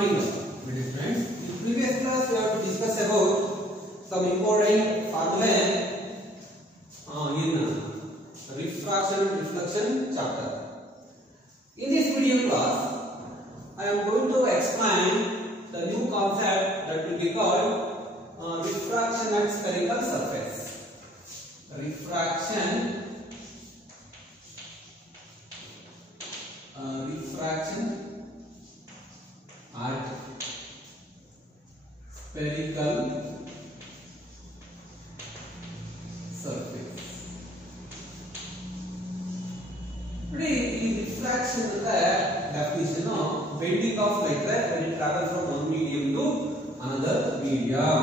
morning, dear friends. In previous class, we have to discuss about some important formulae in refraction and reflection chapter. In this video class, I am going to explain the new concept that will be called refraction at spherical surface. Refraction at spherical surface. Refraction is the definition of bending of light ray when it travels from one medium to another medium.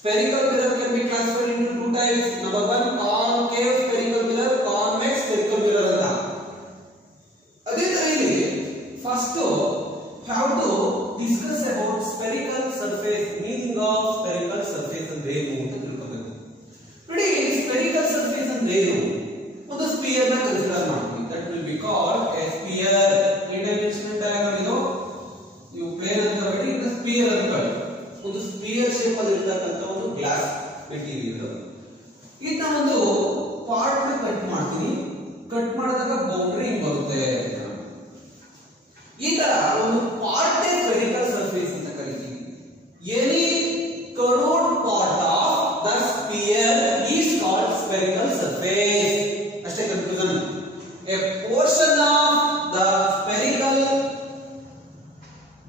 Spherical mirror can be classified into two types. Number one, concave spherical mirror, convex spherical mirror. First, have to discuss about spherical surface, meaning of spherical surface and spherical surface and one sphere consider that will be called a sphere. Three-dimensional diagram, you plane the sphere ಒಂದು spear shape ಅಲ್ಲಿ ಇರತಕ್ಕಂತ ಒಂದು glass material ಇದನ್ನ ಒಂದು part ನ cut ಮಾಡ್ತೀನಿ. Cut ಮಾಡಿದಾಗ boundary ಹಿಂಗ್ ಬರುತ್ತೆ. ಈ ತರ ಒಂದು ಪಾರ್ಟ್ ಸ್ಫೆರಿಕಲ್ ಸರ್ಫೇಸ್ ಅಂತ ಕರೀತೀವಿ. Any curved part of the sphere is called spherical surface. ಅಷ್ಟೇ confusion. A portion of the spherical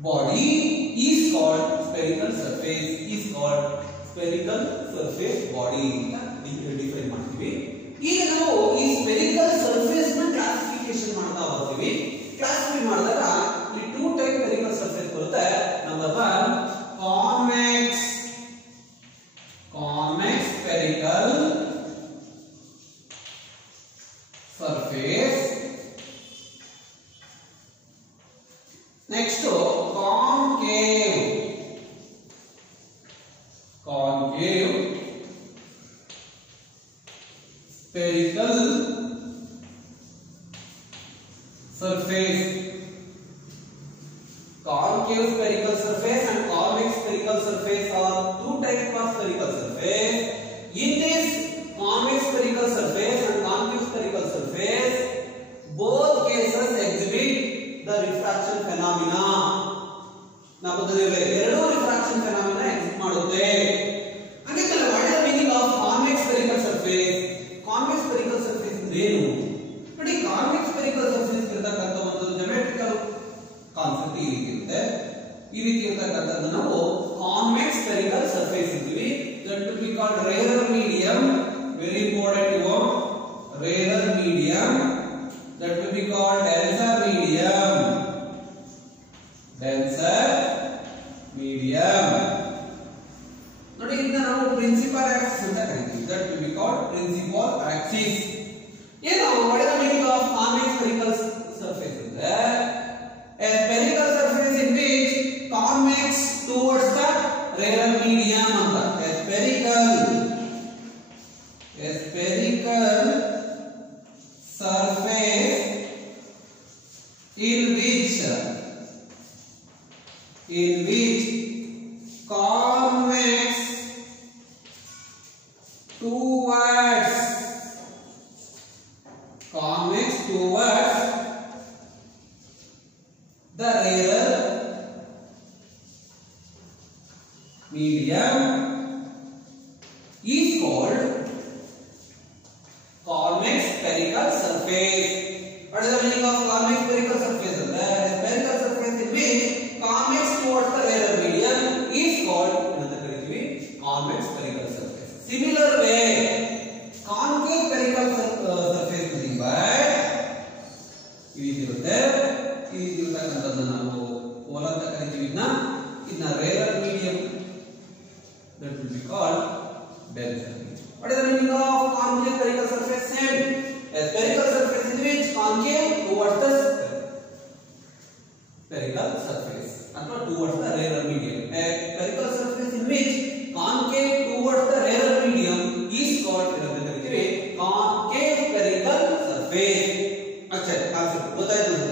body is called spherical surface body define ಮಾಡ್ತೀವಿ. ಈಗ ನಾವು ಈ spherical surface ನ ಕ್ಲಾಸಿಫಿಕೇಶನ್ ಮಾಡ್ತಾ ಬರ್ತೀವಿ. ಕ್ಲಾಸಿಫೈ ಮಾಡಿದಾಗ ಈ ಟೂ ಟೈಪ್ spherical surface ಬರುತ್ತೆ. Number 1 convex spherical surface. Next concave spherical surface. Concave spherical surface and convex spherical surface are two types of spherical surface. In this convex spherical surface and concave spherical surface, both cases exhibit the refraction phenomena. ನಾವು ಎರಡು refraction phenomena exist ಮಾಡುತ್ತೆ. ಹಾಗಿದ್ದರೆ what is the meaning of convex spherical surface? Convex spherical surface ಅಂದ್ರೆ ಏನು? ನೋಡಿ, convex spherical surface ಇರತಕ್ಕಂತ ಒಂದು geometrical concept ಈ ರೀತಿ ಇರುತ್ತೆ. ಈ ರೀತಿ ಇರತಕ್ಕಂತದ್ದು ನಾವು ಕಾನ್ವೆಕ್ಸ್ ಸ್ಫೆರಿಕಲ್ ಸರ್ಫೇಸ್ ಅಂತೀವಿ. That will be called rarer medium. Very important ಇವು rarer medium. That will be called denser medium. ನೋಡಿ, ಇದನ್ನ ನಾವು ಪ್ರಿನ್ಸಿಪಲ್ ಆಕ್ಸಿಸ್ ಅಂತ ಕರೀತೀವಿ. That will be called principal axis. ಏನು what is the meaning of convex spherical surface ಅಂದ್ರೆ a spherical surface in which convex towards the rarer medium ಅಂತ. a spherical surface in which convex towards the rarer medium is called convex spherical surface. What is the meaning of convex spherical surface? The spherical surface in which convex towards the rarer medium is called convex spherical surface. Similar way, concave spherical surface nothing but ಈ ರೀತಿ ಇರುತ್ತೆ. ಈ ರೀತಿ ಇರತಕ್ಕಂಥದ್ದು ನಾವು pole ಅಂತ ಕರಿತೀವಿ. ಇದನ್ನ rarer medium that will be called bell surface. What is the meaning of concave spherical surface? Same. A spherical surface in which concave towards the spherical surface or towards the rarer medium. A spherical surface in which concave towards the rarer medium is called concave spherical surface. अच्छा concept ಗೊತ್ತಾಯ್ತು ಅಂತ.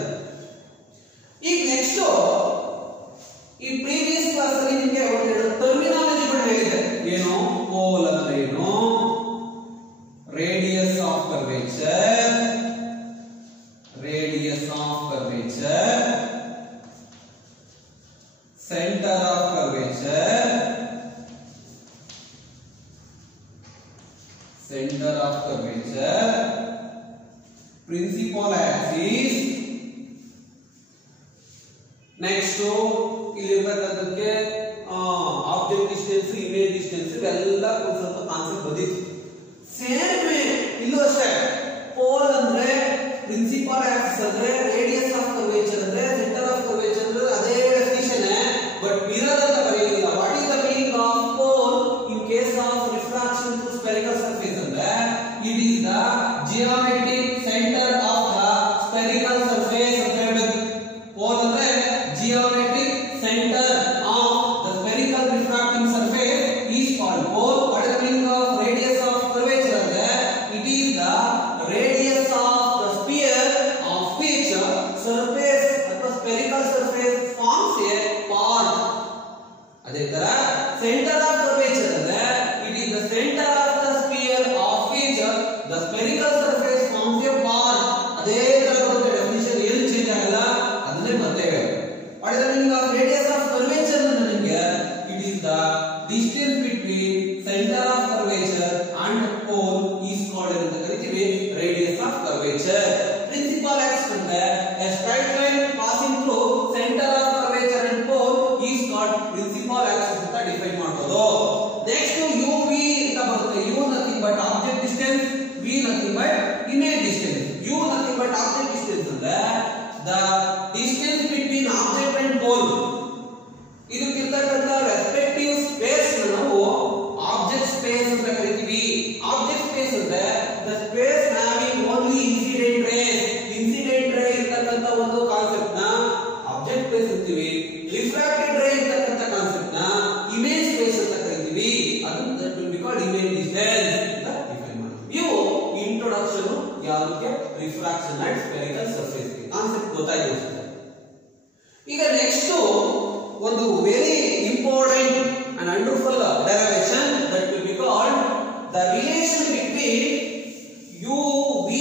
ಈಗ next ಈ previous class ಅಲ್ಲಿ ನಿಮಗೆ ಒಂದು ಟರ್ಮಿನಾಲಜಿಗಳು ಹೇಳಿದೆ. ಏನು ಪೋಲ್ ಅಂದ್ರೆ ಏನು, radius of curvature, center of curvature, principal axis. Next ಇಲ್ಲಿರತಕ್ಕಂತಕ್ಕೆ ಆಬ್ಜೆಕ್ಟ್ ಡಿಸ್ಟೆನ್ಸ್, ಇಮೇಜ್ ಡಿಸ್ಟೆನ್ಸ್ ಇವೆಲ್ಲ ಒಂದು ಸ್ವಲ್ಪ ಕಾನ್ಸೆಪ್ಟ್ ಬಂದಿತ್ತು. ಸೇಮ್ ವೇ ಇಲ್ಲೂ ಅಷ್ಟೇ. ಪೋಲ್ ಅಂದ್ರೆ ಪ್ರಿನ್ಸಿಪಲ್ ಆಕ್ಸಿಸ್ ಅಂದ್ರೆ ರೇಡಿಯಸ್ ಆಫ್ ಕರ್ವೇಚರ್ ಅಂದ್ರೆ ಸೆಂಟರ್ ಆಫ್ ಕರ್ವೇಚರ್ ಅಂದ್ರೆ ಅದೇ ಡೆಫಿನಿಷನ್, ಬಟ್ ಮಿರರ್ ಅಂತ ಬರೆಯಲಿಲ್ಲ. What is the meaning of pole in case of refraction to spherical surface ಅಂದ್ರೆ it is the geometric centre of the spherical surface ಅಂತ ಹೇಳಬೇಕು. Pole ಅಂದ್ರೆ geometric centre of the spherical refracting surface is called pole. What is the meaning of radius of curvature ಅಂದ್ರೆ it is the radius of the sphere of which surface ಅಥವಾ spherical surface forms a part. ಅದೇ ತರ centre of curvature ಅಂದ್ರೆ it is the centre of the sphere of which the spherical surface forms a part. ಅದೇ ತರ ಬರುತ್ತೆ definition, ಏನು change ಆಗಲ್ಲ, ಅದನ್ನೇ ಬರ್ತೇವೆ. What is the meaning of radius of curvature ಅಂದ್ರೆ ನಿಮಗೆ it is the distance between centre of curvature and pole is called ಅಂತ ಕರಿತೀವಿ radius of curvature. Principal axis ಅಂದ್ರೆ a straight line passing through center of curvature and pole is called principal axis ಅಂತ define ಮಾಡಬಹುದು. Next UV ಅಂತ ಬರುತ್ತೆ. U nothing but object distance, V nothing but image distance. U nothing but object distance ಅಂದ್ರೆ the distance between object and pole. ಇದಕ್ಕಿರ್ತಕ್ಕಂಥ respective space ನಾವು object space ಅಂತ ಕರಿತೀವಿ. Object space ಅಂದ್ರೆ the space having only incident rays. Incident ray ಇರ್ತಕ್ಕಂಥ ಒಂದು concept ನ object space ಅಂತೀವಿ. ರಿಫ್ರಾಕ್ಟೆಡ್ ರೇ ಇರ್ತಕ್ಕಂಥ ಕಾನ್ಸೆಪ್ಟ್ ನ ಇಮೇಜ್ ಸ್ಪೇಸ್ ಅಂತ ಕರಿತೀವಿ. ಅದನ್ನ that will be called image distance ಅಂತ ಡಿಫೈನ್ ಮಾಡ್ತೀವಿ. ಇವು ಇಂಟ್ರೊಡಕ್ಷನ್ ಯಾವುದಕ್ಕೆ, refraction and spherical surface concept ಗೊತ್ತಾಯ್ತು. ಈಗ ನೆಕ್ಸ್ಟ್ ಒಂದು very important and wonderful derivation that will be called the relation between U, V,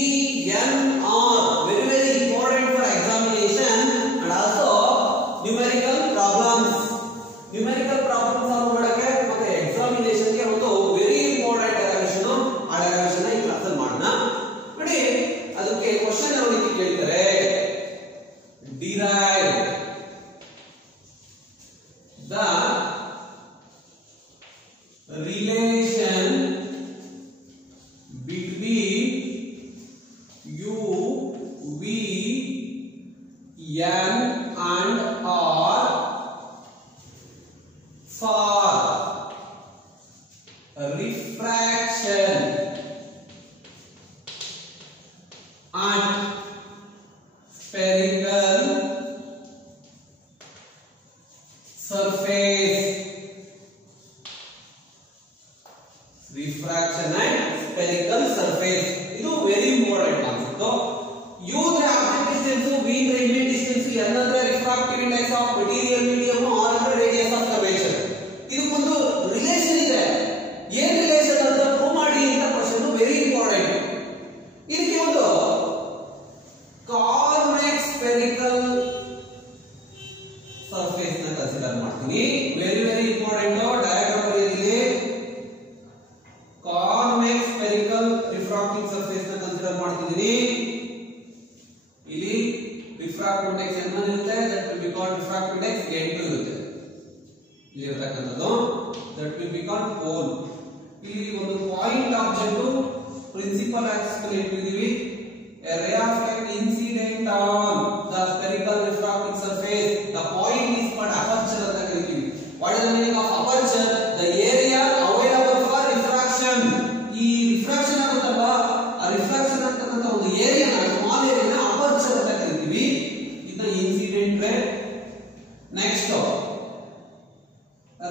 N, R. Very important for examination and also numerical problems. Numerical problems solve ಮಾಡಕ್ಕೆ ಮತ್ತೆ examination ಗೆ ಒಂದು very important derivation. ಆ derivation ಈ class ಅಲ್ಲಿ ಮಾಡೋಣ. ನೋಡಿ, ಅದಕ್ಕೆ ಕ್ವೆಶ್ಚನ್ ಯಾವ ರೀತಿ ಕೇಳ್ತಾರೆ, derive the relation between U, V, N and R for refraction and spherical surface. Refraction and spherical surface. ಇದು ವೆರಿ ಇಂಪಾರ್ಟೆಂಟ್ ಕಾನ್ಸೆಪ್ಟ್. U ಅಂದ್ರೆ ಆಬ್ಜೆಕ್ಟ್ ಡಿಸ್ಟೆನ್ಸ್, V ಅಂದ್ರೆ ಇಮೇಜ್ ಡಿಸ್ಟೆನ್ಸ್, N ಅಂದ್ರೆ refractive index of material medium, R ಅಂದ್ರೆ radius of curvature. ಇದಕ್ಕೊಂದು relation ಇದೆ. ಏನ್ relation ಅಂತ prove ಮಾಡಿ ಅಂತ ಕ್ವೆಶ್ಚನ್ ವೆರಿ ಇಂಪಾರ್ಟೆಂಟ್. ಇದಕ್ಕೆ ಒಂದು ಕಾನ್ವೆಕ್ಸ್ ಸ್ಫೆರಿಕಲ್ ಸರ್ಫೇಸ್ ನ ಕನ್ಸಿಡರ್ ಮಾಡ್ತೀನಿ. Very important. ಡಯಾಗ್ರಾಮ್ ಬರೆಯೋದಿದೆ. ಕಾನ್ವೆಕ್ಸ್ ಸ್ಫೆರಿಕಲ್ ರಿಫ್ರಾಕ್ಟಿಂಗ್ ಸರ್ಫೇಸ್ ನ ಕನ್ಸಿಡರ್ ಮಾಡ್ತಿದ್ದೀನಿ. ಇಲ್ಲಿ ರಿಫ್ರಾಕ್ಟಿವ್ ಇಂಡೆಕ್ಸ್ n ಇರುತ್ತೆ, that will be called refractive index n2 ಇರುತ್ತೆ. ಇಲ್ಲಿ ಇರತಕ್ಕಂತದ್ದು that will be called pole. ಇಲ್ಲಿ ಒಂದು ಪಾಯಿಂಟ್ ಆಬ್ಜೆಕ್ಟ್ ಪ್ರಿನ್ಸಿಪಲ್ ಆಕ್ಸಿಸ್ ಅಲ್ಲಿ ಇಟ್ಟಿದ್ದೀವಿ. a ray of light incident on the spherical refracting surface. The point is called aperture ಅಂತ ಕರೀತೀವಿ. What is the meaning of aperture? The area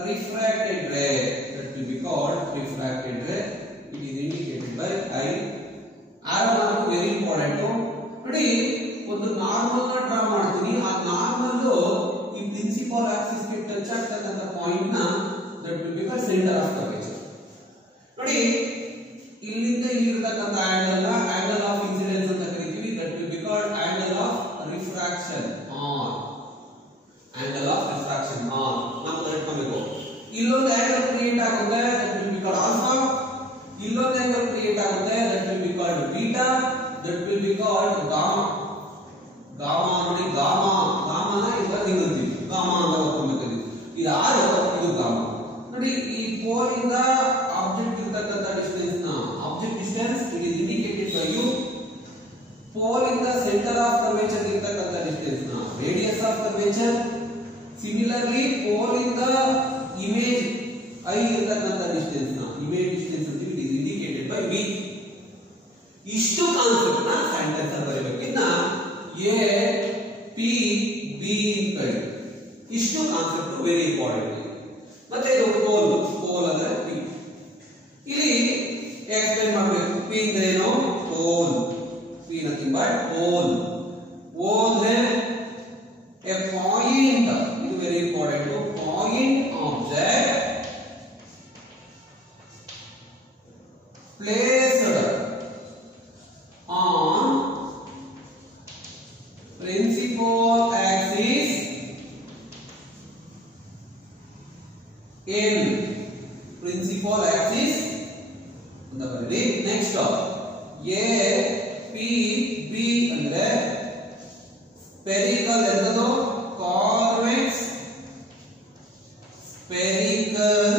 refracted ray. That will be called refracted ray. It is indicated by I. Arrow mark very important. ನೋಡಿ ಒಂದು normal ನ draw ಮಾಡ್ತೀನಿ. ಆ normal ಈ principal Axis ಗೆ touch ಆಗ್ತಕ್ಕಂತ point ನ that will become center of curvature. ನೋಡಿ ಇಲ್ಲಿಂದ ಇಲ್ಲಿರತಕ್ಕಂತ ಆಂಗಲ್ ಆಫ್ ಇನ್ಸಿಡೆನ್ಸ್ ಅಂತ ಕರೀತೀವಿ. that will be called angle of refraction r. angle of refraction r ನಾವು ತಿಳ್ಕೊಬೇಕು. ಇಲ್ಲೊಂದು ಆಂಗಲ್ ಕ್ರಿಯೇಟ್ ಆಗುತ್ತೆ that will be called alpha. ಇಲ್ಲೊಂದು ಆಂಗಲ್ ಕ್ರಿಯೇಟ್ ಆಗುತ್ತೆ that will be called beta. that will be called gamma. gamma ನೋಡಿ gamma ನ ಈಗ ನಿಂತಿದೆ gamma ಅಂತ ಓದ್ಕೊಬೇಕು. ಇದು r ಇದು gamma. ನೋಡಿ ಈ ಪೋಲ್ ಇಂದ ಆಬ್ಜೆಕ್ಟ್ ಇರತಕ್ಕಂತ ಡಿಸ್ಟೆನ್ಸ್ ನ object distance it is indicated by u. Pole ಇಂದ ಸೆಂಟರ್ ಆಫ್ ಕರ್ವೇಚರ್ ಇರತಕ್ಕಂತ ಡಿಸ್ಟೆನ್ಸ್ ನ radius of curvature. Similarly pole ಇಂದ ಇಮೇಜ್ ಐ ಇರತಕ್ಕಂತ ಡಿಸ್ಟೆನ್ಸ್ ನ ಇಮೇಜ್ ಡಿಸ್ಟೆನ್ಸ್ ಅಂತ it is indicated by v. ಇಷ್ಟು ಕಾನ್ಸೆಪ್ಟ್ ನ ಸೆಂಟೆನ್ಸ್ ಬರೆಯಬೇಕಿನ್ನ ಎ ಪಿ ಬಿ ಇಷ್ಟು ಕಾನ್ಸೆಪ್ಟ್ ವೆರಿ ಇಂಪಾರ್ಟೆಂಟ್. ಮತ್ತೆ ಇದು ಪೋಲ್ ಅಂದ್ರೆ ಪಿ. ಇಲ್ಲಿ ಎಕ್ಸ್ಪ್ಲೇನ್ ಮಾಡಬೇಕು. ಪಿ ಅಂದ್ರೆ ಏನು? Pole. P nothing but pole. O ಅಂದ್ರೆ ಎ ಪಾಯಿಂಟ್. ಇದು very important. Point object placed on principal axis in principal axis ಅಂತ ಬರೆದಿ. ನೆಕ್ಸ್ಟ್ ಎ ಪಿ ಬಿ ಅಂದ್ರೆ ಸ್ಪೆರಿಕಲ್ ಎಂದದು convex spherical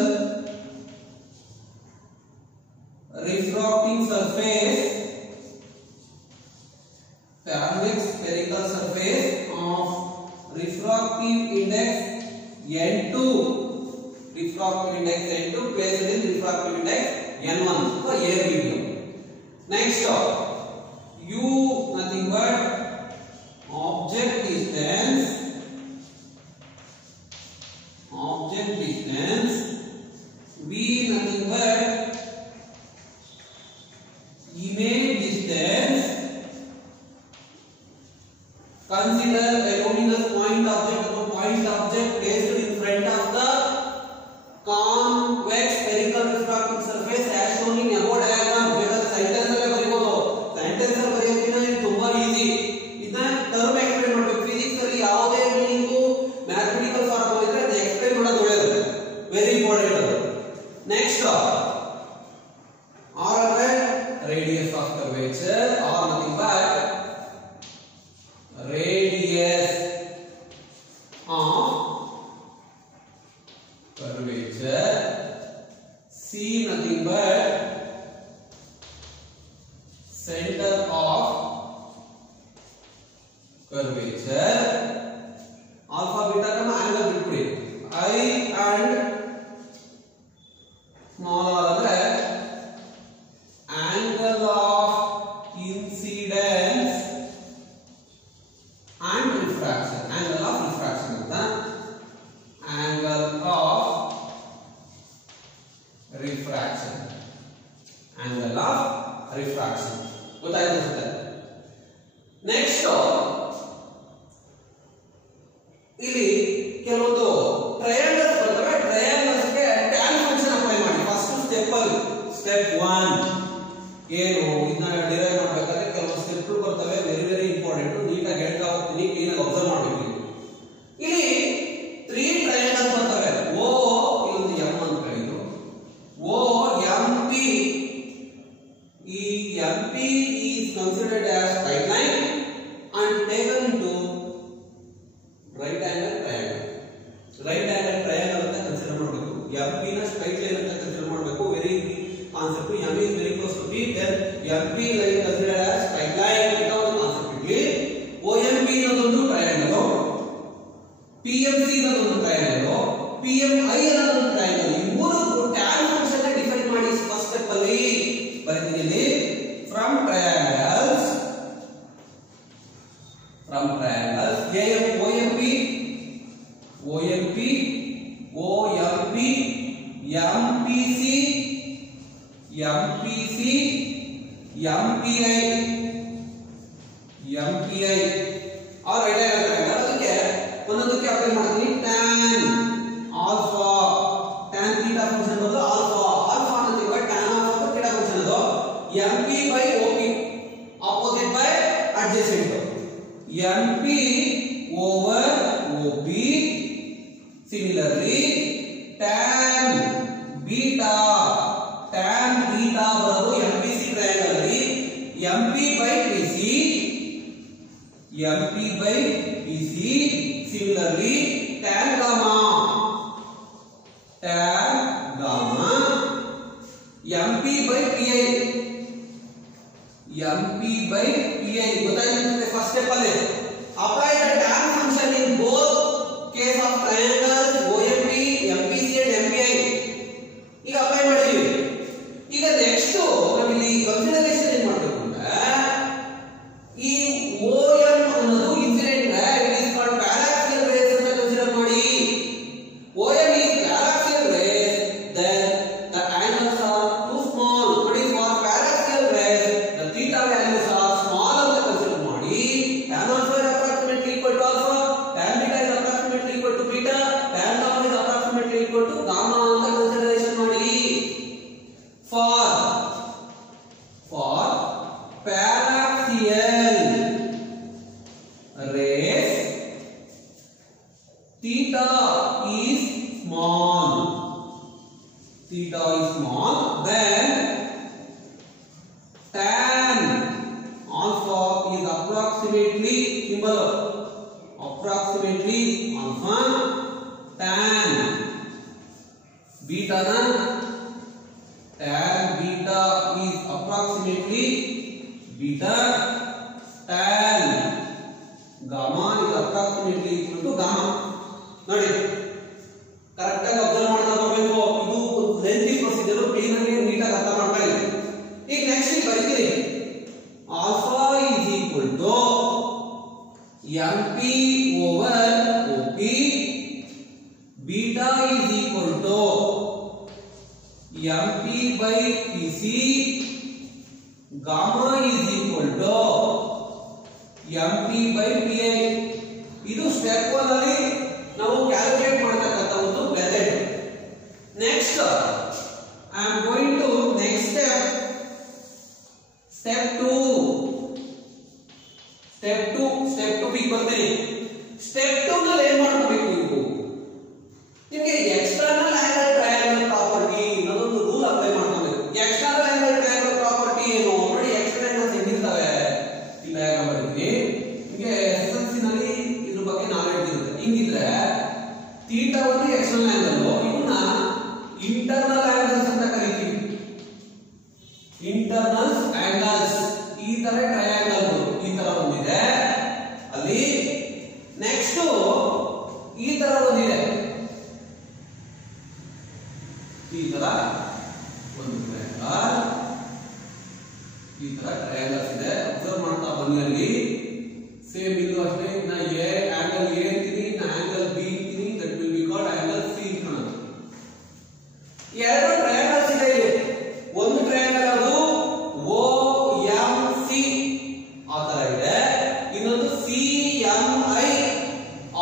refracting surface convex spherical surface of refractive index n2. refractive index n2 placed in refractive index n1 for air medium. Next u nothing but object distance v nothing but image distance. Consider a luminous point object placed in front of the convex spherical refracting surface as shown in above diagram. ಬೇಕಾದ್ರೆ sentence ಅಲ್ಲೇ ಬರೆಯಬಹುದು. Sentence ಅಲ್ಲಿ ಬರೆಯೋಕ್ಕಿಂತ ಇದು ತುಂಬಾ easy. ಇದನ್ನ term explain ಮಾಡಬೇಕು. Physics ಅಲ್ಲಿ ಯಾವುದೇ ಮೀನಿಂಗ್ ಮ್ಯಾಥಮೆಟಿಕಲ್ ಫಾರ್ಮುಲಾ ಇದ್ರೆ ಅದನ್ನ ಎಕ್ಸ್ಪ್ಲೇನ್ ಮಾಡೋದು ಒಳ್ಳೆಯದು. ವೆರಿ ಇಂಪಾರ್ಟೆಂಟ್ ಅದು. ನೆಕ್ಸ್ಟ್ r ಅಂದ್ರೆ radius of curvature. r nothing but radius of curvature. C nothing but center of curvature. Alpha beta का angle बिटुड़ी I and small r ಅಂದ್ರೆ angle of incidence and refraction. Angle of refraction ಅಂತ angle of refraction. Angle of refraction ಗೊತ್ತಾಯ್ತು sir. Next ಇಲ್ಲಿ ಕೆಲವೊಂದು triangles ಬರ್ತವೆ. Triangles ಗೆ tan function apply ಮಾಡಿ. First step 1 ಏನು ಇದನ್ನ ಡಿರೈವ್ ಮಾಡಬೇಕಾದ್ರೆ ಕೆಲವು ಸ್ಟೆಪ್ ಬರ್ತವೆ. Very important. ನೀಟಾಗಿ ಹೇಳ್ತಾ ಹೋಗ್ತೀನಿ. ಕ್ಲೀನಾಗಿ ಅಬ್ಸರ್ವ್ ಮಾಡಬೇಕು. ಇಲ್ಲಿ 3 ಟ್ರಯಾಂಗಲ್ಸ್ ಬರ್ತವೆ. ಓ ಇಲ್ಲೊಂದು ಎಂ ಅಂತ ಹೇಳಿದ್ರು. O M P. ಈ M P is considered as right line and taken into right angle triangle. right angle triangle ಅಂತ ಕನ್ಸಿಡರ್ ಮಾಡಬೇಕು. ಎಂ ಪಿ ನ ಸ್ಟ್ರೈಟ್ ಲೈನ್ ಅಂತ ಕನ್ಸಿಡರ್ ಮಾಡಬೇಕು. Very concept. M is very close to p, then mp line considered as right line ಅಂತ ಒಂದು concept ಇಲ್ಲಿ. OMP ಅನ್ನೋದು triangle, PMC ಅನ್ನೋದು ಟ್ರಯಾಂಗಲ್, PMI ಅನ್ನೋದು ಟ್ರಯಾಂಗಲ್. ಈ ಮೂರು ಟ್ಯಾನ್ ಫಂಕ್ಷನ್ ಡಿಫೈನ್ ಮಾಡಿ ಫಸ್ಟ್ ಸ್ಟೆಪ್ ಅಲ್ಲಿ ಬರೆದಿದ್ದೀನಿ ಇಲ್ಲಿ. from triangles OMP MPC, MPI और ರೈಟ್ ಆಂಗಲ್ ಟ್ರಯಾಂಗಲ್ ಅದಕ್ಕೆ ಒಂದೊಂದಕ್ಕೆ ಅಪ್ಲೈ ಮಾಡ್ತೀನಿ tan alpha tan theta function ಬದಲು ಆಲ್ಫಾ ಅನ್ನೋದು tan ಆಲ್ಫಾ ಥೀಟಾ ಫಂಕ್ಷನ್ ಅದು MP by OP opposite by adjacent MP over OP similarly tan beta ಬರೋದು MPC triangle ಅಲ್ಲಿ MP by PC similarly tan gamma MP by PI ಗೊತ್ತಾಯ್ತು first step ಅಲ್ಲಿ apply the tan function in both case of triangles OMP MPC and MPI ಈಗ apply ಮಾಡಿದೀವಿ ಈಗ next ನಾವು ಇಲ್ಲಿ consideration ಏನು ಮಾಡಬೇಕು ಅಂದ್ರೆ ಈ OM ಅನ್ನೋದು incident ray it is called paraxial rays ಅಂತ ಕನ್ಸಿಡರ್ ಮಾಡಿ OM is paraxial rays then the angles are too small but is for paraxial rays the theta values are small ಅಂತ ಕನ್ಸಿಡರ್ ಮಾಡಿ tan alpha is approximately equal to alpha tan beta is approximately equal to beta tan gamma is approximately equal to gamma ಅಂತ consideration ಮಾಡಿ for paraxial rays theta is small then tan alpha is approximately alpha tan beta is approximately beta tan gamma is approximately equal to gamma ನೋಡಿ correct ಆಗಿ observe ಮಾಡ್ತಾ ಹೋಗಬೇಕು ಇದು ಲೆಂಥಿ procedure clean ಆಗಿ ನೀಟಾಗಿ ಅರ್ಥ ಮಾಡ್ಕೊಳ್ಳಿ ಈಗ ನೆಕ್ಸ್ಟ್ ಬರೀತೀನಿ alpha is equal to MP over OP beta is equal to MP by PC gamma is equal to MP by PI ಇದು ಸ್ಟೆಪ್ 1 ಅಲ್ಲಿ ನಾವು ಕ್ಯಾಲ್ಕುಲೇಟ್ ಮಾಡತಕ್ಕಂತ ಒಂದು method next I am going to next step 2 ಬಿಗ್ ಬರ್ತೀನಿ step 2 ನಲ್ಲಿ ಏನು ಮಾಡಬೇಕು ನೀವು ನಿಮಗೆ ಎಕ್ಸ್ಟರ್ನಲ್ ಆಂಗಲ್ ಟ್ರಯಾಂಗಲ್ ಪ್ರಾಪರ್ಟಿ ಅನ್ನೋದೊಂದು ರೂಲ್ ಅಪ್ಲೈ ಮಾಡ್ಕೋಬೇಕು ಎಕ್ಸ್ಟರ್ನಲ್ ಆಂಗಲ್ ಟ್ರಯಾಂಗಲ್ ಪ್ರಾಪರ್ಟಿ ಏನು ನೋಡಿ ಎಕ್ಸ್ಟರ್ನಲ್ ಆಂಗಲ್ಸ್ ಹೆಂಗಿರ್ತವೆ ಇಲ್ಲ ಮಾಡಿದ್ವಿ ನಿಮಗೆ ಎಸ್ಎಸ್ಎಲ್ಸಿ ನಲ್ಲಿ ಇದ್ರ ಬಗ್ಗೆ ನಾಲೆಡ್ಜ್ ಇರುತ್ತೆ ಹಿಂಗಿದ್ರೆ ಥೀಟಾವನ್ನು ಎಕ್ಸ್ಟರ್ನಲ್ ಆಂಗಲ್ ಇವನ್ನ ಇಂಟರ್ನಲ್ ಆಂಗಲ್ಸ್ ಅಂತ ಕರೀತೀವಿ ಇಂಟರ್ನಲ್ ಆಂಗಲ್ಸ್ ಈ ತರ ಟ್ರಯಾಂಗಲ್ ಈ ತರ ಒಂದಿದೆ ಅಲ್ಲಿ ನೆಕ್ಸ್ಟ್ ಈ ತರ ಒಂದಿದೆ ಈ ತರ ಒಂದು ಟ್ರಯಾಂಗಲ್ ಈ ತರ ಟ್ರಯಾಂಗಲ್ಸ್ ಇದೆ ಅಬ್ಸರ್ವ್ ಮಾಡ್ತಾ ಬನ್ನಿ ಅಲ್ಲಿ ಸೇಮ್ ಇದು ಅಷ್ಟೇ ನಾ ಎ ಆಂಗಲ್ ಎ ಅಂತೀನಿ ನಾ ಆಂಗಲ್ ಬಿ ಅಂತೀನಿ that will be called angle C ಅಂತ ಎರಡು ಟ್ರಯಾಂಗಲ್ಸ್ ಇದೆ ಇಲ್ಲಿ ಒಂದು ಟ್ರಯಾಂಗಲ್ ಅದು OMC ಆ ತರ ಇದೆ ಇನ್ನೊಂದು CMI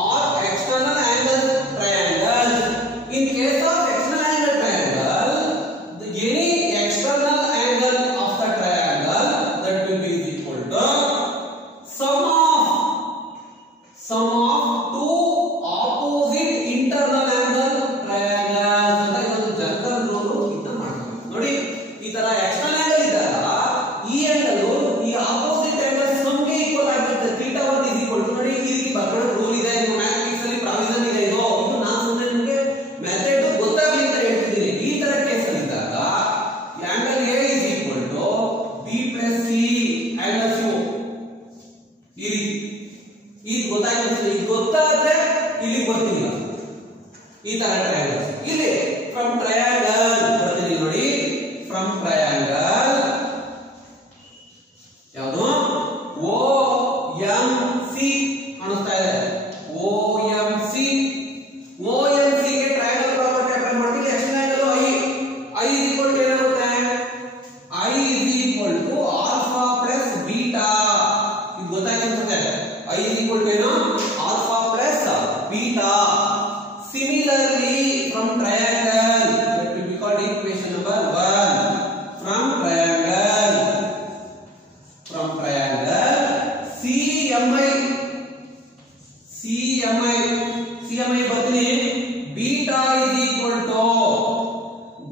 are external angle triangle in case of external angle triangle any external angle of the triangle that will be equal to sum of two opposite internal angle triangles ಅಂತ ಒಂದು general rule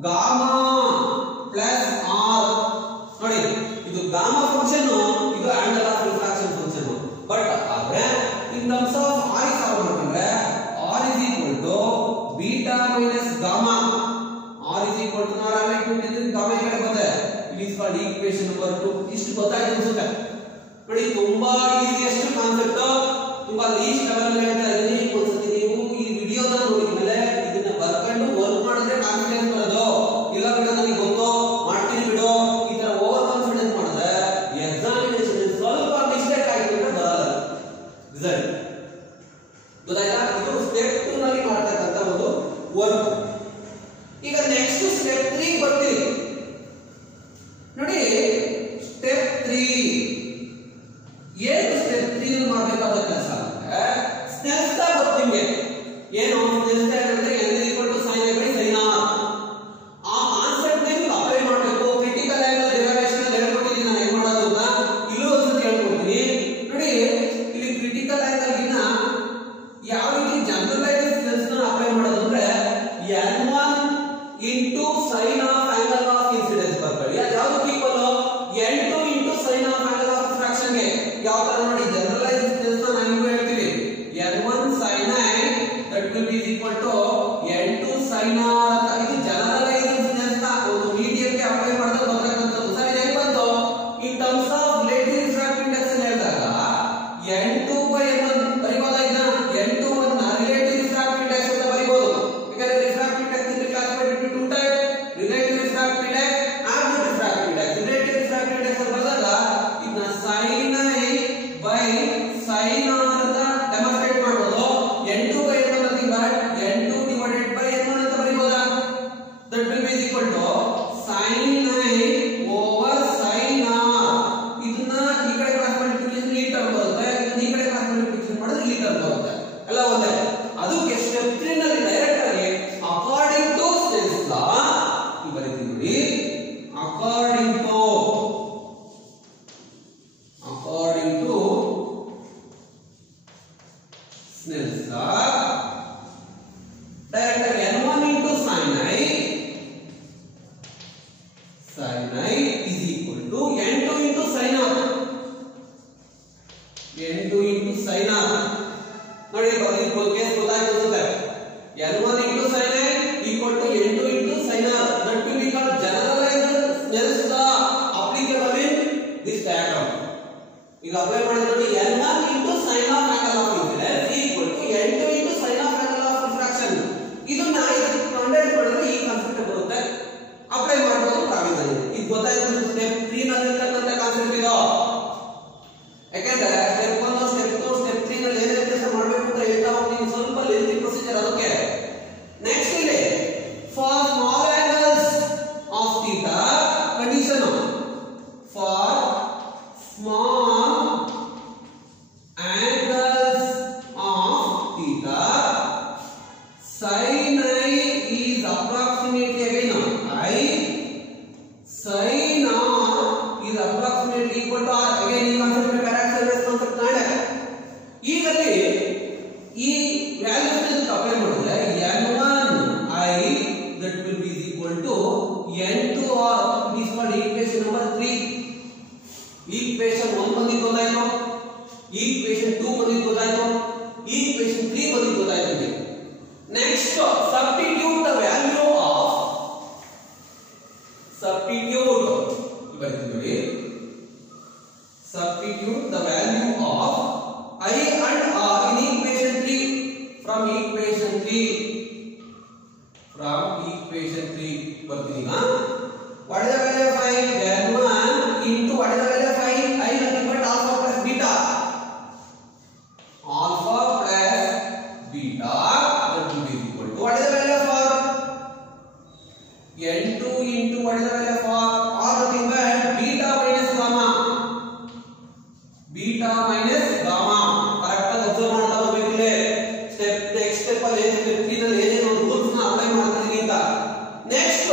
gamma plus R. ನೋಡಿ ಇದು gamma function, ಇದು angle of refraction function. But ಆದ್ರೆ in terms of R solve ಮಾಡ್ಕೊಂಡ್ರೆ R is equal to beta minus gamma. R is equal to ನಾವು already ಕೊಟ್ಟಿದ್ದೀವಿ, gamma ಈ ಕಡೆ ಬಂದೆ. It is called equation number 2. ಇಷ್ಟು ಗೊತ್ತಾಯ್ತು ಅನ್ಸುತ್ತೆ ನೋಡಿ. ತುಂಬಾ ಈಸಿಯೆಸ್ಟ್ ಕಾನ್ಸೆಪ್ಟ್, ತುಂಬಾ ಲೀಸ್ಟ್ ಲೆವೆಲ್ ಅಲ್ಲಿ ಹೇಳ್ತಾ ಇದ್ದೀನಿ. ಒಂದ್ಸತಿ ನೀವು ಈ ವಿಡಿಯೋನ ನೋಡಿದ್ಮೇಲೆ ಇದನ್ನ ಬರ್ಕೊಂಡು ವರ್ಕ್ ಮಾಡಿದ್ರೆ ಕಾನ್ಫಿಡೆನ್ಸ್ ಬರೋದು. ಇಲ್ಲ ಬಿಡು ನನಗೆ ಗೊತ್ತು ಮಾಡ್ತೀನಿ ಬಿಡು ಈ ತರ ಓವರ್ ಕಾನ್ಫಿಡೆನ್ಸ್ ಮಾಡಿದ್ರೆ ಎಕ್ಸಾಮಿನೇಷನ್ ಸ್ವಲ್ಪ ಮಿಸ್ಟೇಕ್ ಆಗಿದೆ ಅಂತ ಬರಲ್ಲ ರಿಸಲ್ಟ್. ಗೊತ್ತಾಯ್ತಾ? ಇದು ಸ್ಟೆಪ್ 2 ನಲ್ಲಿ ಮಾಡ್ತಕ್ಕಂತ ಒಂದು ವರ್ಕ್. ಈಗ ನೆಕ್ಸ್ಟ್ ಸ್ಟೆಪ್ 3 ಬರ್ತೀವಿ ನೋಡಿ. ಸ್ಟೆಪ್ 3 ಏನು? ಸ್ಟೆಪ್ 3 ನಲ್ಲಿ ಮಾಡಬೇಕಾದ ಕೆಲಸ ಅಂದ್ರೆ ಸ್ನೆಲ್ಸ್ ಲಾ ಗೊತ್ತು ನಿಮಗೆ. ಏನು ಸ್ನೆಲ್ಸ್ ಲಾ ಅಂದ್ರೆ n = sin a by sin r. ಆ ಕಾನ್ಸೆಪ್ಟ್ ನೀವು ಅಪ್ಲೈ ಮಾಡಬೇಕು. ಕ್ರಿಟಿಕಲ್ ಆಂಗಲ್ ಡೆರಿವೇಶನ್ ಅಲ್ಲಿ ಹೇಳ್ಕೊಟ್ಟಿದ್ದೀನಿ ನಾನು ಹೇಗೆ ಮಾಡೋದು ಅಂತ. ಇಲ್ಲೂ ಒಂದ್ಸತಿ ಹೇಳ್ಕೊಡ್ತೀನಿ ನೋಡಿ. ಇಲ್ಲಿ ಕ್ರಿಟಿಕಲ್ ಆಂಗಲ್ ಗಿನ್ನ ಯಾವ ರೀತಿ ಜನರಲೈಸ್ ಸ್ನೆಲ್ಸ್ ನ ಅಪ್ಲೈ ಮಾಡೋದು ಅಂದ್ರೆ n1 into sin of angle of incidence ಬರ್ಕೊಳ್ಳಿ. ಅದು ಯಾವುದು equal n2 into sin of angle of refraction ಗೆ. ಯಾವ ತರ ನೋಡಿ ಜನರಲೈಸ್ ಸ್ನೆಲ್ಸ್ ನ ನಾವು ಹೇಳ್ತೀವಿ n1 sin i that will be equal to n2 sin r ಅಂತ. ಇದು ಜನರಲೈಸ್ ಸ್ನೆಲ್ಸ್ ನ ಒಂದು ಮೀಡಿಯಂ ಗೆ ಅಪ್ಲೈ ಮಾಡಿದಾಗ ಬರತಕ್ಕಂಥದ್ದು. ಸರಿ ಹೇಗೆ ಬಂತು? ಇನ್ terms of relative refractive index ಅಂತ ಹೇಳಿದಾಗ n2 by n1 ಬರಿಬೋದಾ? ಇದನ್ನ n2 ಅನ್ನ ರಿಲೇಟಿವ್ ರಿಫ್ರಾಕ್ಟಿವ್ ಇಂಡೆಕ್ಸ್ ಅಂತ ಬರಿಬಹುದು. ಯಾಕಂದ್ರೆ refractive index in classified into 2 type, relative refractive index and refractive index. Relative refractive index ಅಂತ ಬರೆದಾಗ ಇದನ್ನ sin i by sin r ಅಂತ ಡೆಮಾನ್ಸ್ಟ್ರೇಟ್ ಮಾಡಬಹುದು. n2 by n1 nothing but n2 divided by n1 ಅಂತ ಬರಿಬೋದಾ? that will be equal to sin i over sin r. ಇದನ್ನ ಈ ಕಡೆ cross multiplication ಈ ಟರ್ಮ್ ಬರುತ್ತೆ, ಇದನ್ನ ಈ ಕಡೆ ಕ್ರಾಸ್ ಮಲ್ಟಿಪ್ಲಿಕೇಶನ್ ಮಾಡಿದ್ರೆ ಈ ಟರ್ಮ್ ಬರುತ್ತೆ. ಎಲ್ಲ ಒಂದೇ. ಅದಕ್ಕೆ ಸ್ಟೆಪ್ 3 ನಲ್ಲಿ ಡೈರೆಕ್ಟ್ ಆಗಿ ಅಕಾರ್ಡಿಂಗ್ ಟು ಸ್ನೆಲ್ಸ್ ಲಾ ಈ ಬರೀತೀನಿ ನೋಡಿ. According to Snell's law direct ಆಗಿ n1 into sin i is equal to n2 into sin r. n2 into sin r ನೋಡಿ ಇದು ಕೇಸ್ ಗೊತ್ತಾಯ್ತು ಅನ್ಸುತ್ತೆ. n1 into sin i equal to n2 into sin r. that will be called generalized Snell's law applicable in this diagram. ಈಗ apply ಮಾಡಿದ್ರೆ n1 into sin of angle of incidence equal to n2 into sin of angle of refraction. ಇದನ್ನ ಕಂಡೈಲ್ ಮಾಡಿದ್ರೆ ಈ concept ಬರುತ್ತೆ. Apply ಮಾಡಬಹುದು provision. ಇದು ಗೊತ್ತಾಯ್ತು step 3 ನಲ್ಲಿ ಇರತಕ್ಕಂತ ಕಾನ್ಸೆಪ್ಟ್ ಇದು. ಯಾಕಂದ್ರೆ ಸ್ಟೆಪ್ 1 ಸ್ಟೆಪ್ 2 ಸ್ಟೆಪ್ 3 ನಲ್ಲಿ ಏನೇನು ಕೆಲಸ ಮಾಡಬೇಕು ಅಂತ ಹೇಳ್ತಾ ಹೋಗ್ತೀನಿ. ಸ್ವಲ್ಪ ಲೆಂಥಿ ಪ್ರೊಸೀಜರ್ ಅದಕ್ಕೆ. ನೆಕ್ಸ್ಟ್ ಇದೆ for small angles of theta condition. For small angles of theta sin i is approximately again I sin r is approximately equal to r. again ಈ ಕಾನ್ಸೆಪ್ಟ್ ಪ್ಯಾರಾಕ್ಸೆಲ್ಸ್ ಕಾನ್ಸೆಪ್ಟ್ ನಾಳೆ. ಈಗಲ್ಲಿ ಈ ವ್ಯಾಲ್ಯೂಸ್ ಅನ್ನು ಅಪ್ಲೈ ಮಾಡಿದ್ರೆ n1 i that will be equal to n2 r. this is called equation number 3. equation 1 ಬಂದಿದ್ದು ಗೊತ್ತಾಯ್ತು, equation 2 ಬಂದಿದ್ದು ಗೊತ್ತಾಯ್ತು, equation 3 ಬಂದಿದ್ದು ಗೊತ್ತಾಯ್ತು. Next substitute the value of ಬರ್ತೀನಿ ನೋಡಿ. substitute the value of I and R in equation 3 from equation 3 ಬರ್ತೀನಿ. what is the value of I? n1 into what is the value of I? I nothing but alpha plus beta. Alpha plus beta that will be equal to what is the value of R? n2 into what is the value of R? R nothing but beta minus gamma. Beta minus gamma. Correct ಆಗಿ observe ಮಾಡ್ತಾ ಹೋಗಬೇಕು. ಇಲ್ಲಿ step next step ಅಲ್ಲಿ step 3 ನಲ್ಲಿ ಏನೇನು rules ನ apply ಮಾಡ್ತಿದೀನಿ ಅಂತ. Next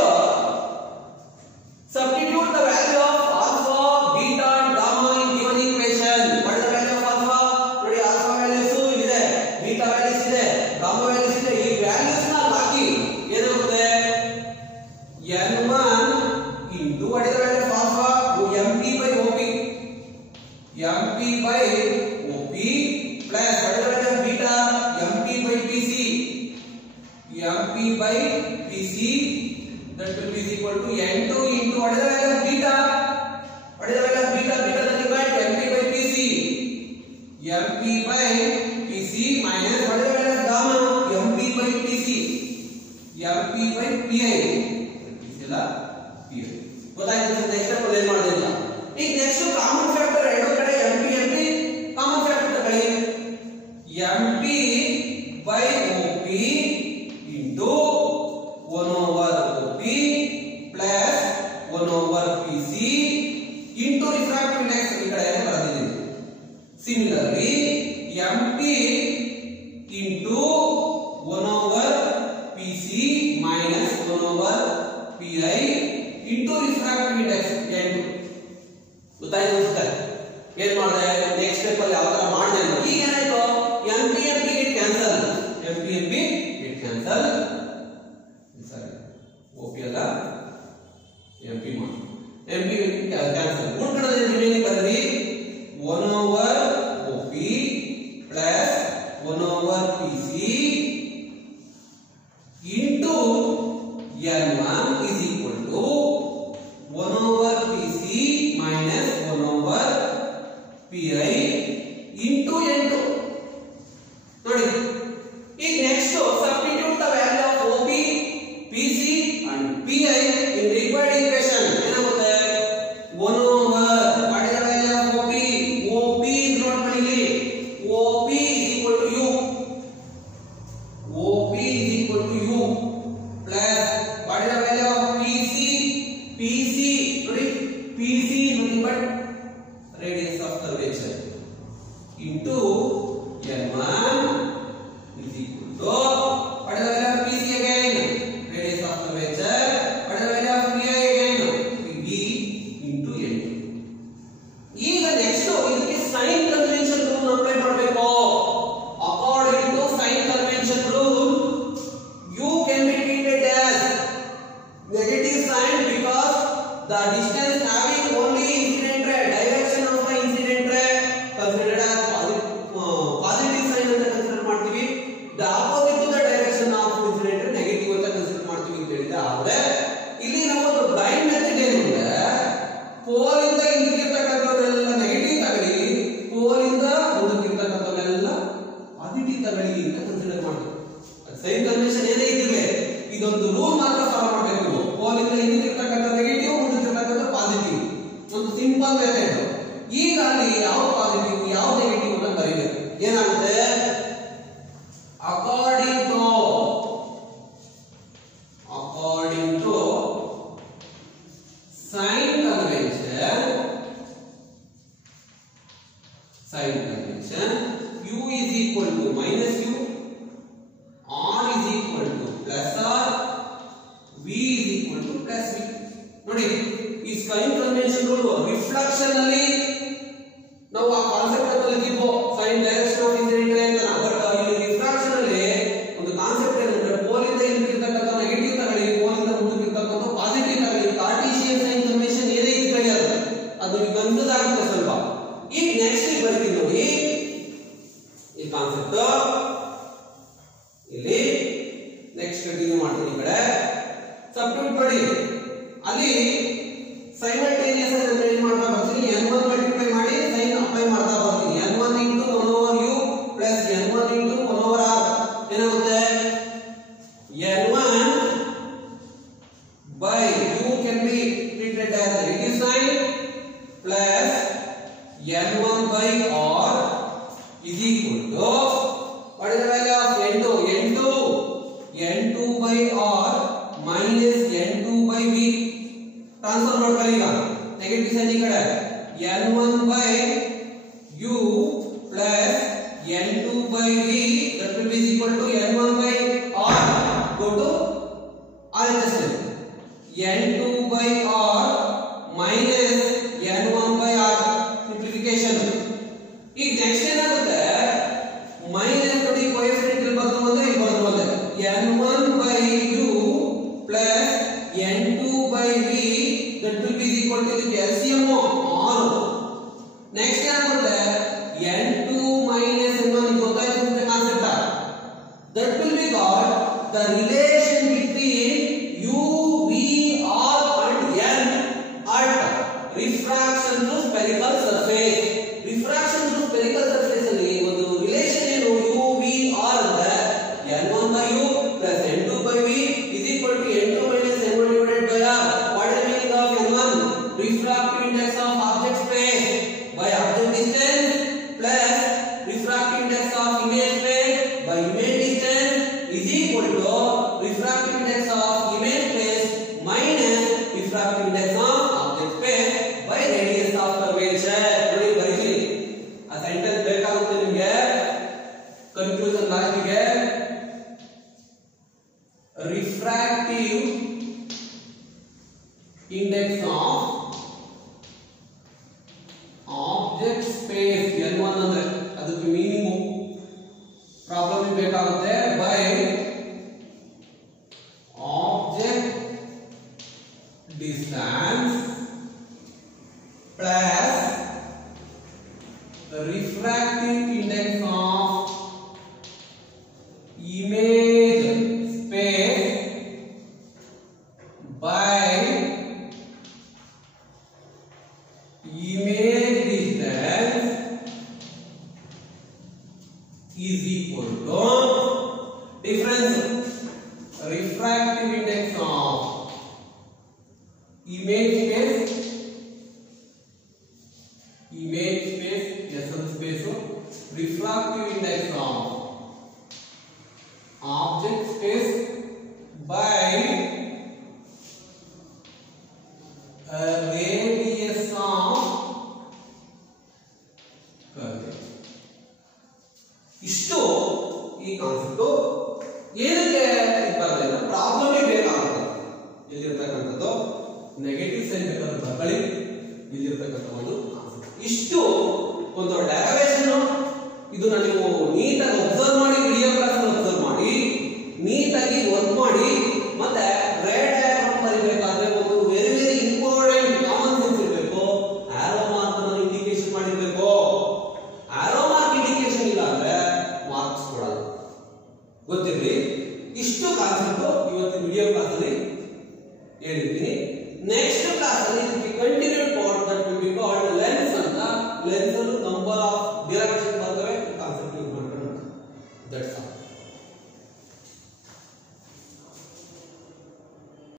substitute the value of alpha, beta and gamma in given equation. What is the value of alpha? ನೋಡಿ alpha values ಇದೆ, beta values ಇದೆ, gamma values ಇದೆ. ಈ values ನ ಹಾಕಿ ಏನಾಗುತ್ತೆ that will be is equal to n2 into what is the value of beta? What is the value of beta? Beta nothing but mp by pc. mp by pc minus what is the value of gamma? mp by pc. mp by pi. pc la pi. ಗೊತ್ತಾಯ್ತು sir. Next step ಏನು ಮಾಡೋದಿಲ್ಲ. ಈಗ next common factor ಎರಡು ಕಡೆ mp common factor ತಗೊಳ್ಳಿ. mp by op into 1 over op plus 1 over pc into refractive index ಈ ಕಡೆ ಬರೆದಿದ್ದೀನಿ. Similarly mp into 1 over pc minus 1 over pi into refractive index n2. ಗೊತ್ತಾಯ್ತು ಸರ್. ಏನು ಮಾಡಿದೆ next step ಅಲ್ಲಿ ಯಾವ ತರ ಮಾಡಿದೆ ಅಂತ. ಈಗ ಏನಾಯ್ತು mp get cancel. mp get cancel. ಸರಿ op ಅಲ್ಲ mp ಮಾಡಿ mp cancel. ಉಳ್ಕೊಳ್ಳೋದು ರಿಮೈನಿಂಗ್ ಬನ್ನಿ 1 over op plus 1 over pc into n1 is equal to 1 over pc minus 1 over pi into n2. ನೋಡಿ ಈಗ next substitute the value of op pc and pi in required equation. ಏನಾಗುತ್ತೆ 1 over what is the value of op? op is not money. op is equal to u. op is equal to u plus what is the value of pc? pc ನೋಡಿ pc nothing but radius of curvature into n1 is equal to what is the value of pc again? Radius of curvature. What is the value of pi again? pb into n2. ಈಗ next ಇದಕ್ಕೆ sign convention rule apply ಮಾಡಬೇಕು. According to sign convention rule u can be treated as negative sign because the distance having only incident ray, direction of the incident ray considered as positive sign ಅಂತ consider ಮಾಡ್ತೀವಿ. the opposite to the direction of incident ray negative ಅಂತ consider ಮಾಡ್ತೀವಿ ಅಂತ ಹೇಳಿದ್ರೆ, ಆದ್ರೆ ಇಲ್ಲಿ ನಮ್ಮದು blind method ಏನಂದ್ರೆ ಪೋಲ್ ಇಂದ ಹಿಂದಿರ್ತಕ್ಕಂಥವರೆಲ್ಲ ನೆಗೆಟಿವ್ ತಗಲಿ, ಪೋಲ್ ಇಂದ ಮುಂದಕ್ಕಿರ್ತಕ್ಕಂಥವರೆಲ್ಲ ಪಾಸಿಟಿವ್ ತಗಲಿ ಅಂತ ಕನ್ಸಿಡರ್ ಮಾಡ್ತೀವಿ. ಸೈನ್ ಕನ್ವೆನ್ಷನ್ ಏನೇ ಇದಿರಲಿ ಇದೊಂದು ರೂಲ್ ಮಾತ್ರ ಫಾಲೋ ಮಾಡಬೇಕು. ಪೋಲ್ ಇಂದ ಹಿಂದಿರ್ತಕ್ಕಂಥ ನೆಗೆಟಿವ್, ಮುಂದಕ್ಕಿರ್ತಕ್ಕಂಥ ಪಾಸಿಟಿವ್. ಒಂದು ಸಿಂಪಲ್ ಮೆಥಡ್. ಈಗ ಅಲ್ಲಿ ಯಾವ ಪಾಸಿಟಿವ್ ಯಾವ ನೆಗೆಟಿವ್ ಅಂತ ಬರೀಬೇಕು. ಏನಾಗುತ್ತೆ according to sign convention u is equal to minus u, r is equal to plus r, v is equal to plus v. ನೋಡಿ ಈ ಸೈನ್ ಕನ್ವೆನ್ಷನ್ ರೂಲ್ ರಿಫ್ಲೆಕ್ಷನ್ ಅಲ್ಲಿ ನಾವು ಆ ಕಾನ್ಸೆಪ್ಟ್ ಅನ್ನು ಕಲಿತಿದ್ವು, sign direction of incident ray ಅಂತ. But ಇಲ್ಲಿ reflection ಅಲ್ಲಿ ಒಂದು ಕಾನ್ಸೆಪ್ಟ್ ಏನಂದ್ರೆ ಪೋಲ್ ಇಂದ ಹಿಂದಿರ್ತಕ್ಕಂಥ ನೆಗೆಟಿವ್ ತಗೊಳ್ಳಿ, ಪೋಲ್ ಇಂದ ಮುಂದಕ್ಕಿರ್ತಕ್ಕಂಥ ಪಾಸಿಟಿವ್ ತಗೊಳ್ಳಿ. ಕಾರ್ಟೀಸಿಯನ್ ಸೈನ್ ಕನ್ವೆನ್ಷನ್ ಏನೇ ಇದ್ಕೊಳ್ಳಿ ಅದು ಗಂಧದಾಗುತ್ತೆ ಸ್ವಲ್ಪ. ಈಗ ನೆಕ್ಸ್ಟ್ ಬರ್ತೀವಿ ನೋಡಿ ಈ ಕಾನ್ಸೆಪ್ಟ್ ಇಲ್ಲಿ ನೆಕ್ಸ್ಟ್ ಕಂಟಿನ್ಯೂ ಮಾಡ್ತೀನಿ. ಈ ಕಡೆ ಸಬ್ಸ್ಟಿಟ್ಯೂಟ್ ಮಾಡಿ ಅಲ್ಲಿ ಸೈಮಲ್ಟೇನಿಯಸ್ ಅಂದ್ರೆ ಏನು ಮಾಡ್ತಾ ಬರ್ತೀನಿ, n1 ಮಲ್ಟಿಪ್ಲೈ ಮಾಡಿ ಸೈನ್ ಅಪ್ಲೈ ಮಾಡ್ತಾ ಬರ್ತೀನಿ. n1 into 1 over u plus n1 into 1 over r ಏನಾಗುತ್ತೆ n1 by u can be treated as negative sign plus n1 by r is equal to what is the value of n2 by r minus n2 by v. Transfer ಮಾಡ್ಕೊಳ್ಳಿ. ಈಗ negative sign ಈ ಕಡೆ n1 by u plus n2 by v that will be equal to n1 by r. Go to RHS. n2 by r minus n1 by r. Simplification. ಈಗ next ಏನಾಗುತ್ತೆ minus ನೋಡಿ coefficient ಇಲ್ಲಿ ಬರ್ತಾ ಬಂದ್ರೆ ಇಲ್ಲಿ ಬರ್ತಾ ಬಂದ್ರೆ n1 by u plus n2 by v that will be equal to the LCM r. Next ಏನಾಗುತ್ತೆ n2 minus n1 ಇದು ಗೊತ್ತಾಯ್ತು ಅಂತ concept. that will be called the relation between u v index of object space n1 ಅಂದ್ರೆ ಅದಕ್ಕೆ meaning problem ಬೇಕಾಗುತ್ತೆ by object distance plus refractive index of image space by image distance is equal to difference refractive index of image space SL space refractive index of object space by radius of curvature. ಇಷ್ಟು ಈ concept ಏನಕ್ಕೆ ಬರಲ್ಲ problem ಬೇಕಾಗುತ್ತೆ ಇಲ್ಲಿರ್ತಕ್ಕಂಥದ್ದು negative sign ಬೇಕಾದ್ರೆ ಬರ್ಕೊಳ್ಳಿ ಇಲ್ಲಿರ್ತಕ್ಕಂಥ ಒಂದು concept ಇಷ್ಟು ಒಂದು ಡೆರಿವೇಶನ್ ಇದನ್ನ ನೀವು ನೀಟಾಗಿ ಅಬ್ಸರ್ವ್ ಮಾಡಿ ವಿಡಿಯೋ ಕ್ಲಾಸ್